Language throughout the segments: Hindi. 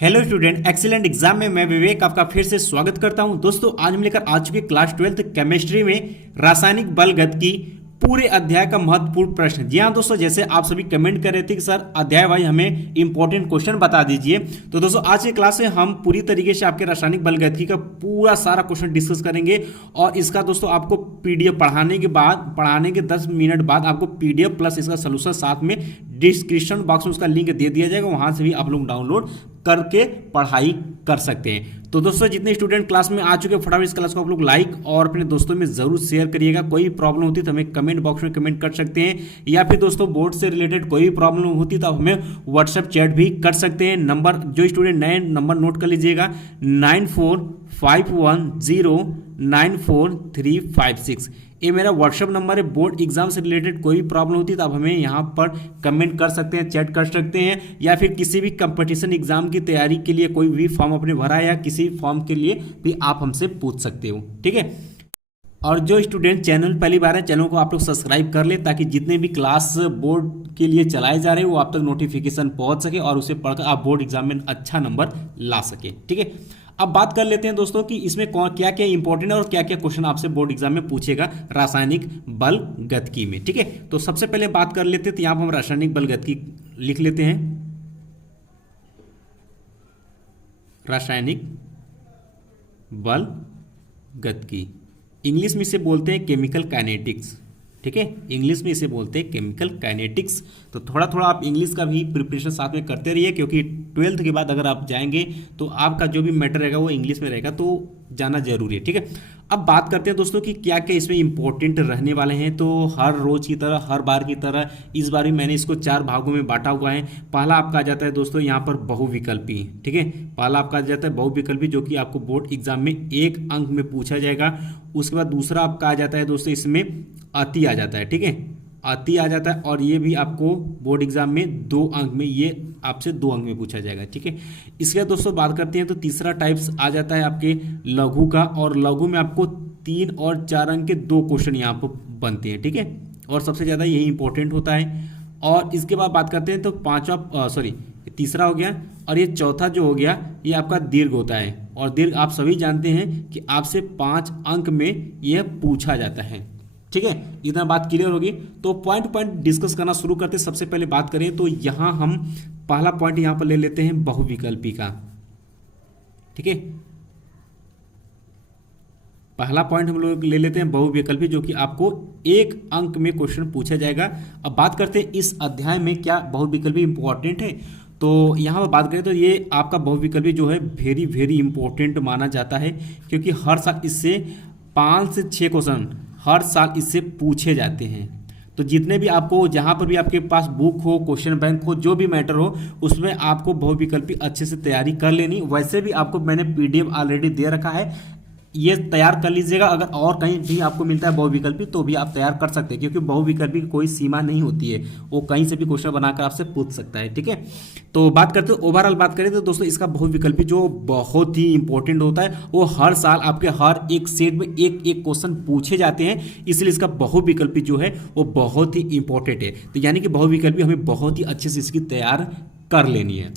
हेलो स्टूडेंट, एक्सीलेंट एग्जाम में मैं विवेक आपका फिर से स्वागत करता हूं। दोस्तों आज हम लेकर आ चुके क्लास 12th केमिस्ट्री में रासायनिक बल गतिकी पूरे अध्याय का महत्वपूर्ण प्रश्न। जी हाँ दोस्तों, जैसे आप सभी कमेंट कर रहे थे कि सर अध्याय वाइज हमें इंपॉर्टेंट क्वेश्चन बता दीजिए, तो दोस्तों आज की क्लास में हम पूरी तरीके से आपके रासायनिक बल गतिकी का पूरा सारा क्वेश्चन डिस्कस करेंगे। और इसका दोस्तों आपको पीडीएफ पढ़ाने के 10 मिनट बाद आपको पीडीएफ प्लस इसका सोल्यूशन साथ में डिस्क्रिप्शन बॉक्स में उसका लिंक दे दिया जाएगा, वहां से भी आप लोग डाउनलोड करके पढ़ाई कर सकते हैं। तो दोस्तों जितने स्टूडेंट क्लास में आ चुके हैं, फटाफट इस क्लास को आप लोग लाइक और अपने दोस्तों में जरूर शेयर करिएगा। कोई प्रॉब्लम होती तो हमें कमेंट बॉक्स में कमेंट कर सकते हैं, या फिर दोस्तों बोर्ड से रिलेटेड कोई भी प्रॉब्लम होती तो आप हमें व्हाट्सएप चैट भी कर सकते हैं। नंबर जो स्टूडेंट नए नंबर नोट कर लीजिएगा 9451094356, ये मेरा व्हाट्सएप नंबर है। बोर्ड एग्जाम से रिलेटेड कोई भी प्रॉब्लम होती है तो आप हमें यहाँ पर कमेंट कर सकते हैं, चैट कर सकते हैं, या फिर किसी भी कंपटीशन एग्जाम की तैयारी के लिए कोई भी फॉर्म अपने भरा है या किसी फॉर्म के लिए भी आप हमसे पूछ सकते हो, ठीक है। और जो स्टूडेंट चैनल पहली बार है, चैनल को आप लोग सब्सक्राइब कर ले ताकि जितने भी क्लास बोर्ड के लिए चलाए जा रहे हैं वो आप तक नोटिफिकेशन पहुंच सके और उसे पढ़कर आप बोर्ड एग्जाम में अच्छा नंबर ला सके, ठीक है। अब बात कर लेते हैं दोस्तों कि इसमें क्या क्या इंपॉर्टेंट है और क्या क्या क्वेश्चन आपसे बोर्ड एग्जाम में पूछेगा रासायनिक बल गतिकी में, ठीक है। तो सबसे पहले बात कर लेते हैं, तो यहाँ पर हम रासायनिक बल गतिकी लिख लेते हैं। रासायनिक बल गतिकी इंग्लिश में इसे बोलते हैं केमिकल काइनेटिक्स, ठीक है। इंग्लिश में इसे बोलते हैं केमिकल काइनेटिक्स। तो थोड़ा थोड़ा आप इंग्लिश का भी प्रिपरेशन साथ में करते रहिए, क्योंकि 12th के बाद अगर आप जाएंगे तो आपका जो भी मैटर रहेगा वो इंग्लिश में रहेगा, तो जाना जरूरी है, ठीक है। अब बात करते हैं दोस्तों कि क्या क्या इसमें इंपॉर्टेंट रहने वाले हैं। तो हर रोज की तरह, हर बार की तरह इस बार भी मैंने इसको 4 भागों में बांटा हुआ है। पहला आपका आ जाता है दोस्तों यहाँ पर बहुविकल्पी, ठीक है। पहला आपका आ जाता है बहुविकल्पी, जो कि आपको बोर्ड एग्जाम में 1 अंक में पूछा जाएगा। उसके बाद दूसरा आपका आ जाता है दोस्तों इसमें अति आ जाता है, ठीक है, अति आ जाता है, और ये भी आपको बोर्ड एग्जाम में 2 अंक में, ये आपसे 2 अंक में पूछा जाएगा, ठीक है। इसके बाद दोस्तों बात करते हैं तो तीसरा टाइप्स आ जाता है आपके लघु का, और लघु में आपको 3 और 4 अंक के 2 क्वेश्चन यहाँ पर बनते हैं, ठीक है, और सबसे ज़्यादा यही इंपॉर्टेंट होता है। और इसके बाद बात करते हैं तो तीसरा हो गया, और ये चौथा जो हो गया ये आपका दीर्घ होता है, और दीर्घ आप सभी जानते हैं कि आपसे 5 अंक में यह पूछा जाता है, ठीक है। इतना बात क्लियर होगी। तो पॉइंट डिस्कस करना शुरू करते हैं। सबसे पहले बात करें तो यहाँ हम पहला पॉइंट यहाँ पर ले लेते हैं बहुविकल्पी का, ठीक है। पहला पॉइंट हम लोग ले लेते हैं बहुविकल्पी, जो कि आपको 1 अंक में क्वेश्चन पूछा जाएगा। अब बात करते हैं इस अध्याय में क्या बहुविकल्पी इंपॉर्टेंट है। तो यहाँ पर बात करें तो ये आपका बहुविकल्पी जो है वेरी वेरी इंपॉर्टेंट माना जाता है, क्योंकि हर साल इससे 5 से 6 क्वेश्चन हर साल इससे पूछे जाते हैं। तो जितने भी आपको, जहाँ पर भी आपके पास बुक हो, क्वेश्चन बैंक हो, जो भी मैटर हो, उसमें आपको बहुविकल्पी अच्छे से तैयारी कर लेनी। वैसे भी आपको मैंने पीडीएफ ऑलरेडी दे रखा है, ये तैयार कर लीजिएगा। अगर और कहीं भी आपको मिलता है बहुविकल्पी तो भी आप तैयार कर सकते हैं, क्योंकि बहुविकल्पी की कोई सीमा नहीं होती है, वो कहीं से भी क्वेश्चन बनाकर आपसे पूछ सकता है, ठीक है। तो बात करते हैं ओवरऑल, बात करें तो दोस्तों इसका बहुविकल्पी जो बहुत ही इंपॉर्टेंट होता है, वो हर साल आपके हर एक सेट में एक क्वेश्चन पूछे जाते हैं, इसलिए इसका बहुविकल्पी जो है वो बहुत ही इंपॉर्टेंट है। तो यानी कि बहुविकल्पी हमें बहुत ही अच्छे से इसकी तैयार कर लेनी है।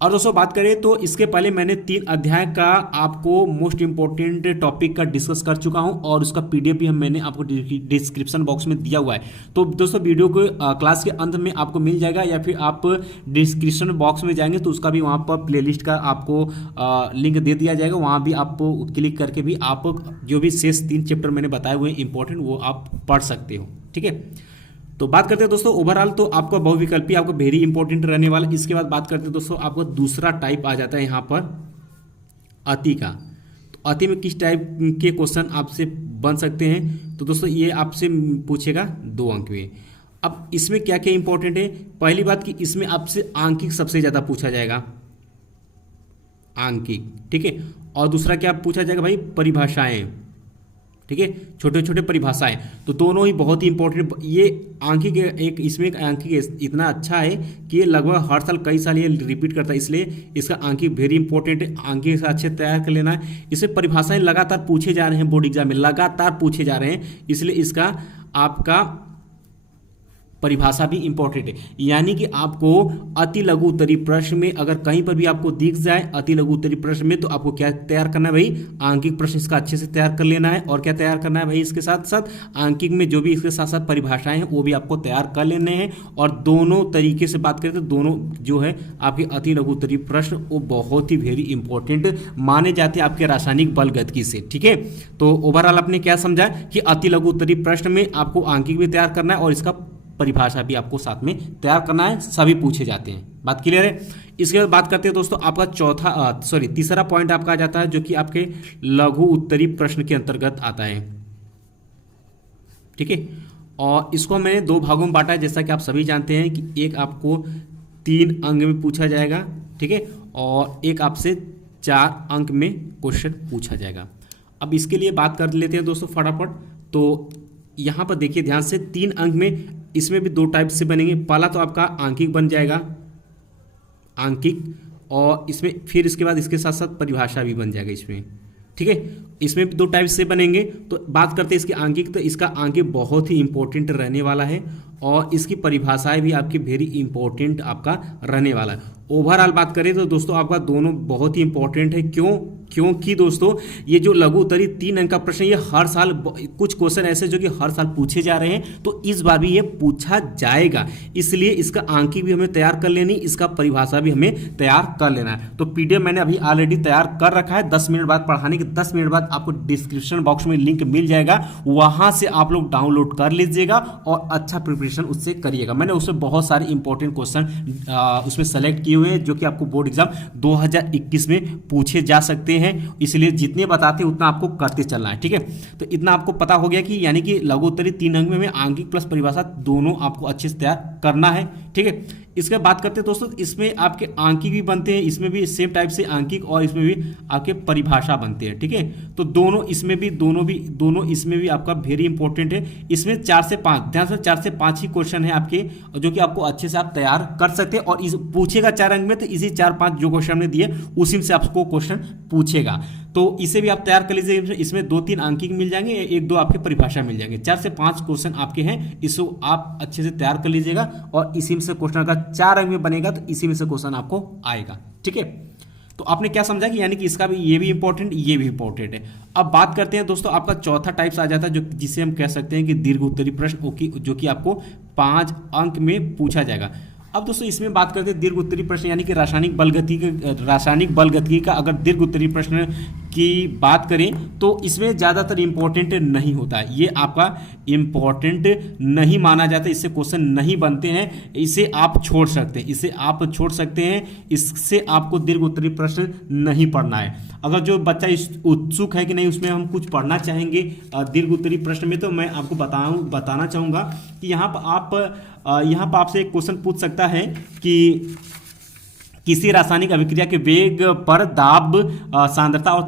और दोस्तों बात करें तो इसके पहले मैंने 3 अध्याय का आपको मोस्ट इंपॉर्टेंट टॉपिक का डिस्कस कर चुका हूं, और उसका पीडीएफ भी मैंने आपको डिस्क्रिप्शन बॉक्स में दिया हुआ है। तो दोस्तों वीडियो को क्लास के अंत में आपको मिल जाएगा, या फिर आप डिस्क्रिप्शन बॉक्स में जाएंगे तो उसका भी वहां पर प्लेलिस्ट का आपको लिंक दे दिया जाएगा। वहां भी आप क्लिक करके भी आप जो भी शेष 3 चैप्टर मैंने बताए हुए इंपॉर्टेंट वो आप पढ़ सकते हो, ठीक है। तो बात करते हैं दोस्तों ओवरऑल, तो आपका बहुविकल्पी आपको वेरी इंपॉर्टेंट रहने वाला। इसके बाद बात करते हैं दोस्तों आपको दूसरा टाइप आ जाता है यहाँ पर अति का। तो अति में किस टाइप के क्वेश्चन आपसे बन सकते हैं, तो दोस्तों ये आपसे पूछेगा 2 अंक में। अब इसमें क्या क्या इंपॉर्टेंट है, पहली बात कि इसमें आपसे आंकिक सबसे ज़्यादा पूछा जाएगा, आंकिक, ठीक है। और दूसरा क्या पूछा जाएगा भाई, परिभाषाएं, ठीक है, छोटे छोटे परिभाषाएं। तो दोनों ही बहुत ही इंपॉर्टेंट। ये आंकिक एक, इसमें एक आंकिक इतना अच्छा है कि ये लगभग हर साल कई साल ये रिपीट करता है, इसलिए इसका आंकिक वेरी इंपॉर्टेंट है। आंकिक से अच्छे तैयार कर लेना है। इसमें परिभाषाएं लगातार पूछे जा रहे हैं, बोर्ड एग्जाम में लगातार पूछे जा रहे हैं, इसलिए इसका आपका परिभाषा भी इंपॉर्टेंट है। यानी कि आपको अति लघु उत्तरीय प्रश्न में अगर कहीं पर भी आपको दिख जाए अति लघु उत्तरीय प्रश्न में, तो आपको क्या तैयार करना है भाई, आंकिक प्रश्न इसका अच्छे से तैयार कर लेना है। और क्या तैयार करना है भाई, इसके साथ साथ आंकिक में जो भी इसके साथ साथ परिभाषाएं हैं वो भी आपको तैयार कर लेने हैं। और दोनों तरीके से बात करें तो दोनों जो है आपके अति लघु उत्तरीय प्रश्न वो बहुत ही वेरी इंपॉर्टेंट माने जाते हैं आपके रासायनिक बल गतिकी से। ठीक है, तो ओवरऑल आपने क्या समझा कि अति लघु उत्तरीय प्रश्न में आपको आंकिक भी तैयार करना है और इसका परिभाषा भी आपको साथ में तैयार करना है, सभी पूछे जाते हैं। बात क्लियर है। इसके बाद बात करते हैं दोस्तों आपका तीसरा पॉइंट आपका आ जाता है जो कि आपके लघु उत्तरीय प्रश्न के अंतर्गत आता है। ठीक है, और इसको मैंने दो भागों में बांटा है, जैसा कि आप सभी जानते हैं कि एक आपको 3 अंक में पूछा जाएगा, ठीक है, और एक आपसे 4 अंक में क्वेश्चन पूछा जाएगा। अब इसके लिए बात कर लेते हैं दोस्तों फटाफट। तो यहाँ पर देखिए ध्यान से, 3 अंक में इसमें भी 2 टाइप से बनेंगे। पहला तो आपका आंकिक बन जाएगा, आंकिक, और इसमें फिर इसके बाद इसके साथ साथ परिभाषा भी बन जाएगा इसमें। ठीक है, इसमें भी 2 टाइप से बनेंगे। तो बात करते हैं इसके आंकिक, तो इसका आंकिक बहुत ही इंपॉर्टेंट रहने वाला है और इसकी परिभाषाएं भी आपकी वेरी इंपॉर्टेंट आपका रहने वाला है। ओवरऑल बात करें तो दोस्तों आपका दोनों बहुत ही इंपॉर्टेंट है। क्योंकि दोस्तों ये जो लघु उत्तरीय 3 अंक का प्रश्न, ये हर साल कुछ क्वेश्चन ऐसे जो कि हर साल पूछे जा रहे हैं, तो इस बार भी ये पूछा जाएगा, इसलिए इसका आंकिक भी हमें तैयार कर लेनी, इसका परिभाषा भी हमें तैयार कर लेना है। तो पीडीएफ मैंने अभी ऑलरेडी तैयार कर रखा है। 10 मिनट बाद पढ़ाने के 10 मिनट बाद आपको डिस्क्रिप्शन बॉक्स में लिंक मिल जाएगा, वहां से आप लोग डाउनलोड कर लीजिएगा और अच्छा प्रिपरेशन उससे करिएगा। मैंने उससे बहुत सारे इंपॉर्टेंट क्वेश्चन उसमें सेलेक्ट किए हुए हैं जो कि आपको बोर्ड एग्जाम 2021 में पूछे जा सकते हैं, इसलिए जितने बताते हैं उतना आपको करते चलना है। ठीक है, तो इतना आपको पता हो गया कि यानी कि लघु उत्तरीय 3 अंक में आंकिक प्लस परिभाषा दोनों आपको अच्छे से तैयार करना है। ठीक है, इसके बाद बात करते हैं दोस्तों, इसमें आपके आंकिक भी बनते हैं, इसमें भी सेम टाइप से आंकिक और इसमें भी आपके परिभाषा बनते हैं। ठीक है, तो दोनों इसमें भी आपका वेरी इंपॉर्टेंट है। इसमें 4 से 5, ध्यान से 4 से 5 ही क्वेश्चन है आपके जो कि आपको अच्छे से आप तैयार कर सकते हैं। और इस पूछेगा 4 अंक में, तो इसी 4-5 जो क्वेश्चन हमने दिए उसी से आपको क्वेश्चन पूछेगा, तो इसे भी आप तैयार कर लीजिए। इसमें 2-3 आंकिक मिल जाएंगे, 1-2 आपके परिभाषा मिल जाएंगे। 4 से 5 क्वेश्चन आपके हैं, इसको आप अच्छे से तैयार कर लीजिएगा और इसी में से क्वेश्चन अगर 4 अंक में बनेगा तो इसी में से क्वेश्चन आपको आएगा। ठीक है, तो आपने क्या समझा कि यानी कि इसका भी ये भी इंपॉर्टेंट, ये भी इंपॉर्टेंट है। अब बात करते हैं दोस्तों आपका चौथा टाइप्स आ जाता है जो जिसे हम कह सकते हैं कि दीर्घ उत्तरीय प्रश्न, जो कि आपको 5 अंक में पूछा जाएगा। अब दोस्तों इसमें बात करते हैं दीर्घ उत्तरीय प्रश्न यानी कि रासायनिक बल गतिकी का अगर दीर्घ उत्तरीय प्रश्न की बात करें तो इसमें ज़्यादातर इंपॉर्टेंट नहीं होता है, ये आपका इंपॉर्टेंट नहीं माना जाता, इससे क्वेश्चन नहीं बनते हैं, इसे आप छोड़ सकते हैं, इससे आपको दीर्घ उत्तरीय प्रश्न नहीं पढ़ना है। अगर जो बच्चा उत्सुक है कि नहीं उसमें हम कुछ पढ़ना चाहेंगे दीर्घ उत्तरीय प्रश्न में, तो मैं आपको बताना चाहूँगा कि यहाँ पर आपसे एक क्वेश्चन पूछ सकता है कि किसी रासायनिक अभिक्रिया के वेग पर दाब, सांद्रता और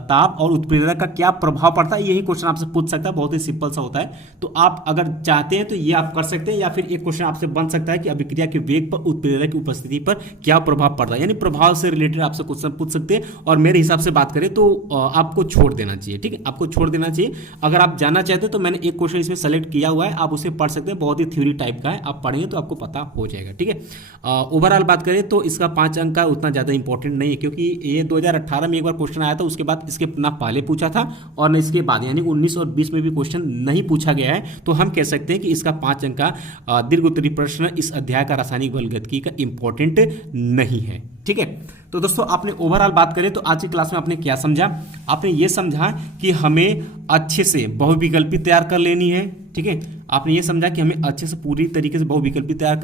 ताप और उत्प्रेरक का क्या प्रभाव पड़ता है, यही क्वेश्चन आपसे पूछ सकता है। बहुत ही सिंपल सा होता है, तो आप अगर चाहते हैं तो ये आप कर सकते हैं, या फिर एक क्वेश्चन आपसे बन सकता है कि अभिक्रिया के वेग पर उत्प्रेरक की उपस्थिति पर क्या प्रभाव पड़ता है, यानी प्रभाव से रिलेटेड आपसे क्वेश्चन पूछ सकते हैं। और मेरे हिसाब से बात करें तो आपको छोड़ देना चाहिए। ठीक है, आपको छोड़ देना चाहिए। अगर आप जानना चाहते हैं तो मैंने एक क्वेश्चन इसमें सेलेक्ट किया हुआ है, आप उसे पढ़ सकते हैं, बहुत ही थ्योरी टाइप का है, आप पढ़ेंगे तो आपको पता हो जाएगा। ठीक है, ओवरऑल बात करें तो इसका 5 अंक का उतना ज़्यादा इंपॉर्टेंट नहीं है, क्योंकि ये 2018 में एक बार क्वेश्चन आया था, उसके बाद इसके ना पहले पूछा था और न इसके बाद, यानी 19 और 20 में भी क्वेश्चन नहीं पूछा गया है। तो हम कह सकते हैं कि इसका 5 अंक का दीर्घ उत्तरीय प्रश्न इस अध्याय का रासायनिक बल गतिकी का इंपॉर्टेंट नहीं है। ठीक है, तो दोस्तों आपने ओवरऑल बात करें तो आज की क्लास में आपने क्या समझा, आपने ये समझा कि हमें अच्छे से बहुविकल्पी तैयार कर लेनी है। ठीक है, आपने ये समझा कि हमें अच्छे से पूरी तरीके से बहुविकल्पी तैयार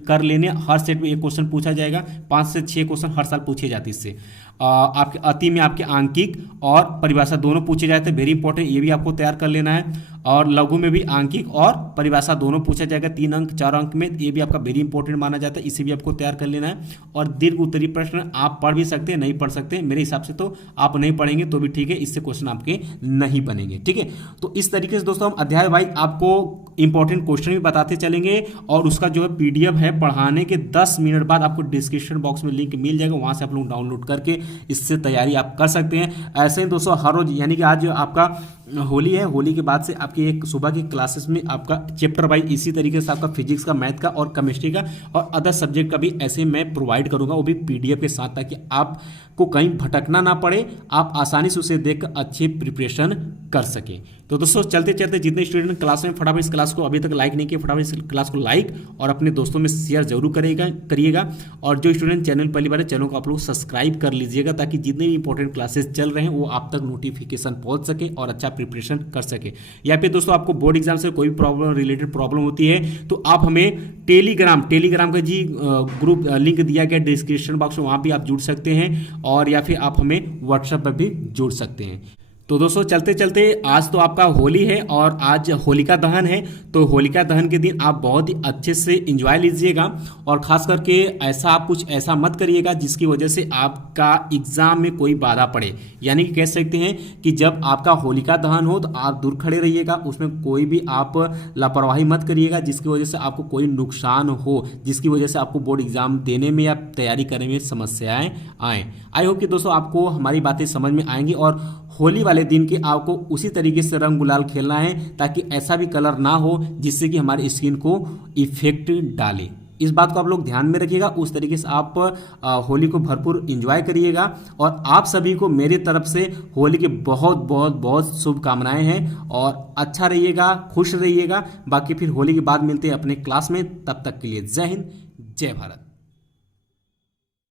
कर लेने, हर सेट में एक क्वेश्चन पूछा जाएगा, 5 से 6 क्वेश्चन हर साल पूछे जाते हैं इससे। आपके अति में आपके आंकिक और परिभाषा दोनों पूछे जाते हैं, वेरी इंपॉर्टेंट, ये भी आपको तैयार कर लेना है। और लघु में भी आंकिक और परिभाषा दोनों पूछा जाएगा, 3 अंक 4 अंक में, ये भी आपका वेरी इंपॉर्टेंट माना जाता है, इसे भी आपको तैयार कर लेना है। और दीर्घ उत्तरीय प्रश्न आप पढ़ भी सकते हैं, नहीं पढ़ सकते, मेरे हिसाब से तो आप नहीं पढ़ेंगे तो भी ठीक है, इससे क्वेश्चन आपके नहीं बनेंगे। ठीक है, तो इस तरीके से दोस्तों हम अध्याय वाइज आपको इंपॉर्टेंट क्वेश्चन भी बताते चलेंगे और उसका जो है पीडीएफ है पढ़ाने के 10 मिनट बाद आपको डिस्क्रिप्शन बॉक्स में लिंक मिल जाएगा, वहां से आप लोग डाउनलोड करके इससे तैयारी आप कर सकते हैं। ऐसे ही दोस्तों हर रोज यानी कि आज आपका होली है, होली के बाद से आपकी एक सुबह की क्लासेस में आपका चैप्टर वाइज इसी तरीके से आपका फिजिक्स का, मैथ का और केमिस्ट्री का और अदर सब्जेक्ट का भी ऐसे मैं प्रोवाइड करूंगा, वो भी पीडीएफ के साथ, ताकि आपको कहीं भटकना ना पड़े, आप आसानी से उसे देखकर अच्छी प्रिपरेशन कर सकें। तो दोस्तों चलते चलते जितने स्टूडेंट क्लास में फटाफट इस क्लास को अभी तक लाइक नहीं किए, फटाफट इस क्लास को लाइक और अपने दोस्तों में शेयर जरूर करिएगा। और जो स्टूडेंट चैनल पहली बार है, चैनल को आप लोग सब्सक्राइब कर लीजिएगा, ताकि जितने भी इंपॉर्टेंट क्लासेस चल रहे हैं वो आप तक नोटिफिकेशन पहुंच सके और अच्छा प्रिपरेशन कर सके। या फिर दोस्तों आपको बोर्ड एग्जाम से कोई प्रॉब्लम रिलेटेड प्रॉब्लम होती है तो आप हमें टेलीग्राम का जी ग्रुप लिंक दिया गया डिस्क्रिप्शन बॉक्स में, वहां भी आप जुड़ सकते हैं, और या फिर आप हमें व्हाट्सएप पर भी जुड़ सकते हैं। तो दोस्तों चलते चलते आज तो आपका होली है और आज होलिका दहन है, तो होलिका दहन के दिन आप बहुत ही अच्छे से एंजॉय लीजिएगा, और खास करके ऐसा आप कुछ ऐसा मत करिएगा जिसकी वजह से आपका एग्जाम में कोई बाधा पड़े। यानी कि कह सकते हैं कि जब आपका होलिका दहन हो तो आप दूर खड़े रहिएगा, उसमें कोई भी आप लापरवाही मत करिएगा जिसकी वजह से आपको कोई नुकसान हो, जिसकी वजह से आपको बोर्ड एग्जाम देने में या तैयारी करने में समस्याएं आएँ। आई होप कि दोस्तों आपको हमारी बातें समझ में आएंगी, और होली वाले दिन के आपको उसी तरीके से रंग गुलाल खेलना है, ताकि ऐसा भी कलर ना हो जिससे कि हमारी स्किन को इफेक्ट डाले। इस बात को आप लोग ध्यान में रखिएगा, उस तरीके से आप होली को भरपूर एंजॉय करिएगा। और आप सभी को मेरी तरफ से होली के बहुत बहुत बहुत शुभकामनाएं हैं, और अच्छा रहिएगा, खुश रहिएगा। बाकी फिर होली के बाद मिलते हैं अपने क्लास में, तब तक के लिए जय हिंद, जय भारत।